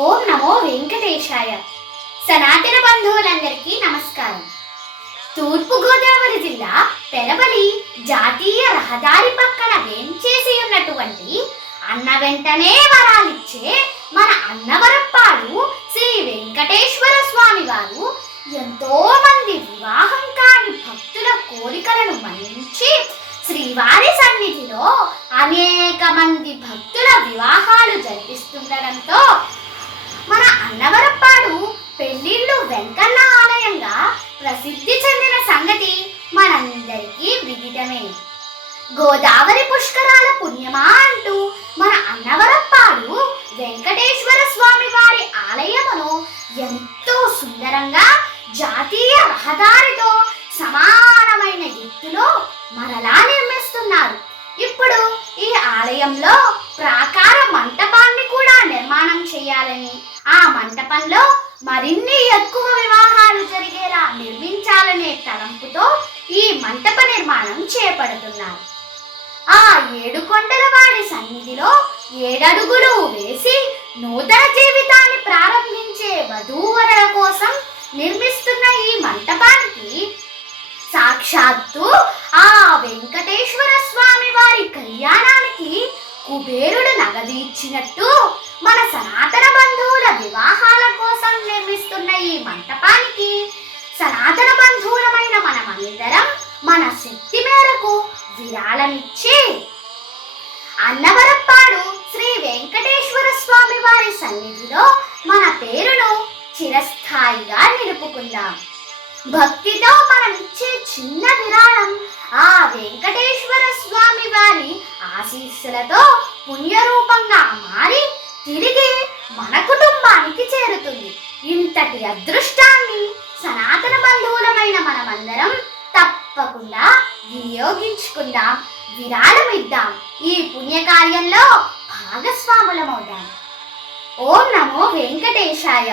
ఓం నమో వెంకటేశాయ. సనాతన బంధువులందరికీ నమస్కారం. తూర్పుగోదావరి జిల్లా పెరవలి జాతీయ రహదారి పక్కన వేంచేసి ఉన్నటువంటి అన్న వెంటనే వరాలిచ్చే మన అన్నవరప్పాడు శ్రీ వెంకటేశ్వర స్వామి వారు ఎంతో మంది వివాహం కాని భక్తుల కోరికలను మన్నించి శ్రీవారి సన్నిధిలో అనేక మంది భక్తుల వివాహాలు జరిపిస్తుండడంతో మన అన్నవరప్పాడు పెళ్లిళ్ళు వెంకన్న ఆలయంగా ప్రసిద్ధి చెందిన సంగతి మనందరికీ విదితమే. గోదావరి పుష్కరాల పుణ్యమా అంటూ మన అన్నవరప్పాడు వెంకటేశ్వర స్వామి వారి ఆలయమును ఎంతో సుందరంగా జాతీయ రహదారితో సమానమైన ఎత్తులో మరలా నిర్మిస్తున్నారు. ఇప్పుడు ఈ ఆలయంలో ప్రాకార మంటపాన్ని కూడా నిర్మాణం చేయాలని, ఆ మంటపంలో మరిన్ని ఎక్కువ వివాహాలు జరిగేలా నిర్మించాలనే తలంపుతో ఈ మంటప నిర్మాణం చేపడుతున్నారు. ఆ 7 కొండల వాడి సన్నిధిలో 7 అడుగులు వేసి నూతన జీవితాన్ని ప్రారంభించే వధూవరుల కోసం నిర్మిస్తున్న ఈ మంటపానికి సాక్షాత్తు ఆ వెంకటేశ్వర స్వామి వారి కళ్యాణానికి కుబేరుడు నగదు ఇచ్చినట్టు మన సనాతన బంధువుల వివాహాల కోసం నిర్మిస్తున్న ఈ మంటపానికి సనాతన బంధువులమైన మనమందరం మన శక్తి మేరకు విరాళమిచ్చి అన్నవరప్పాడు శ్రీ వెంకటేశ్వర స్వామి వారి సన్నిధిలో మన పేరును చిరస్థాయిగా నిలుపుకుందాం. భక్తితో మనం ఇచ్చే చిన్న విరాళం ఆ వెంకటేశ్వర స్వామి వారి ఆశీస్సులతో పుణ్యరూపంగా మారి తిరిగి మన కుటుంబానికి చేరుతుంది. ఇంతటి అదృష్టాన్ని సనాతన బంధువులమైన మనమందరం తప్పకుండా వినియోగించుకుందాం, విరాళమిద్దాం, ఈ పుణ్యకార్యంలో భాగస్వాములమవుదాం. ఓం నమో వెంకటేశాయ.